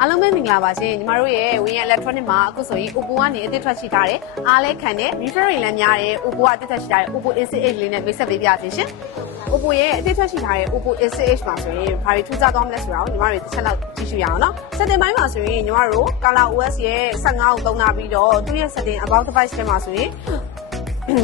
အားလုံးပဲမင်္ဂလာပါရှင်ညီမတို့ရဲ့ဝင်းရ electronic မှာအခုဆိုရင် Oppo ကနေအသစ်ထွက်ရှိထားတဲ့အားလဲခံတဲ့ refresh rate လည်းများတဲ့ Oppo ကအသစ်ထွက်ရှိထားတဲ့ Oppo A6H လေးနဲ့မိတ်ဆက်ပေးပြပါရှင် Oppo ရဲ့အသစ်ထွက်ရှိထားတဲ့ Oppo A6H မှာဆိုရင်ဘာတွေထူးခြားသွားမလဲဆိုတာကိုညီမတို့တစ်ချက်လောက်ကြည့်ရှုရအောင်နော် setting ပိုင်းမှာဆိုရင်ညီမတို့ Color OS ရဲ့15ကိုသုံးထားပြီးတော့သူ့ရဲ့ setting about device ထဲမှာဆိုရင်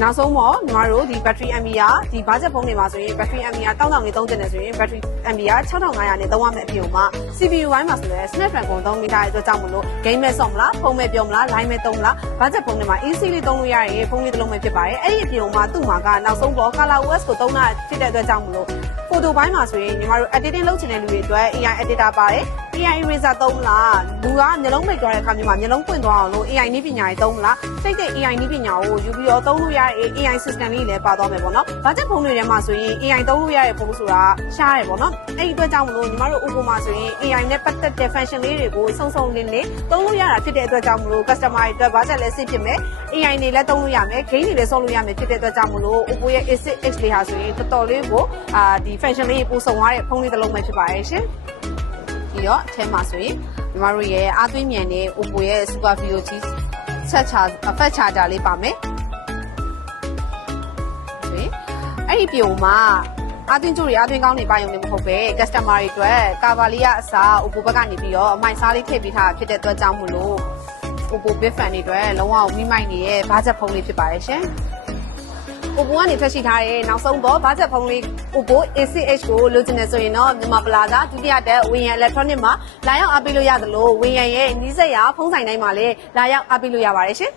နောက်ဆုံးပေါ့ညီမတို့ဒီ battery ampere ဒီ budget ဖုန်းတွေမှာဆိုရင် battery ampere 1000နဲ့သုံးတင်တယ်ဆိုရင် battery ampere 6500နဲ့သုံးရမယ့်အပြင်မှာ CPU ဘိုင်းမှာဆိုလည်း Snapdragon သုံးမိထားတဲ့အတွက်ကြောင့်မလို့ game မဲ့ဆော့မလားဖုန်းမဲ့ပြောမလား line မဲ့သုံးမလား budget ဖုန်းတွေမှာ easy လေးသုံးလို့ရရင်ဖုန်းလေးတစ်လုံးပဲဖြစ်ပါတယ်အဲ့ဒီအပြင်မှာသူ့မှာကနောက်ဆုံးပေါ့ Color OS ကိုသုံးတာဖြစ်တဲ့အတွက်ကြောင့်မလို့ photo ဘိုင်းမှာဆိုရင်ညီမတို့ editing လုပ်ချင်တဲ့လူတွေအတွက် AI editor ပါတယ် AI eraser သုံးလားလူကမျက်လုံးမိတ်သွားတဲ့အခါမျိုးမှာမျက်လုံးပွင့်သွားအောင်လို့ AI နည်းပညာတွေသုံးလားတိတ်တိတ် AI နည်းပညာကိုယူပြီးတော့သုံးလို့ရတဲ့ AI system လေးလည်းပါသွားမယ်ပေါ့နော်။ budget ဖုန်းတွေထဲမှာဆိုရင် AI သုံးလို့ရတဲ့ဖုန်းဆိုတာရှားတယ်ပေါ့နော်။အဲ့ဒီအတွက်ကြောင့်မလို့ညီမတို့ Oppo မှာဆိုရင် AI နဲ့ပတ်သက်တဲ့ function လေးတွေကိုစုံစုံလင်းလင်းသုံးလို့ရတာဖြစ်တဲ့အတွက်ကြောင့်မလို့ customer တွေအတွက် budget လည်းစစ်ဖြစ်မယ်။ AI တွေလည်းသုံးလို့ရမယ်။ game တွေလည်းဆော့လို့ရမယ်ဖြစ်တဲ့အတွက်ကြောင့်မလို့ Oppo ရဲ့ A6X လေးဟာဆိုရင်တော်တော်လေးကိုဒီ function လေးပို့ဆောင်သွားတဲ့ဖုန်းလေးတစ်လုံးပဲဖြစ်ပါရဲ့ရှင်။ပြီးတော့အထဲမှာဆိုရင်ညီမတို့ရဲ့အားသွင်းမြန်တဲ့ Oppo ရဲ့ Super View G fast charger လေးပါမယ်အဲ့ဒီပြုံမှာအသွင်းကျိုးတွေအသွင်းကောင်းတွေပါရုံနဲ့မဟုတ်ပဲ customer တွေအတွက် cover လေးကအစား Oppo ဘက်ကနေပြီးတော့အမိုင်စားလေးထည့်ပေးထားဖြစ်တဲ့အတွက်ကြောင့်မို့လို့ Oppo big fan တွေအတွက်လုံးဝဝီးမိုက်နေတဲ့ budget ဖုန်းလေးဖြစ်ပါတယ်ရှင်Oppo ကနေထွက်ရှိထားတဲ့နောက်ဆုံးတော့ budget ဖုန်းလေး Oppo A6H ကိုလိုချင်နေဆိုရင်တော့မြန်မာပလာဇာဒုတိယတက်ဝင်းရ electronic မှာလာရောက်အားပေးလို့ရသလိုဝင်းရရဲ့နီးစပ်ရာဖုန်းဆိုင်တိုင်းမှာလည်းလာရောက်အားပေးလို့ရပါတယ်ရှင်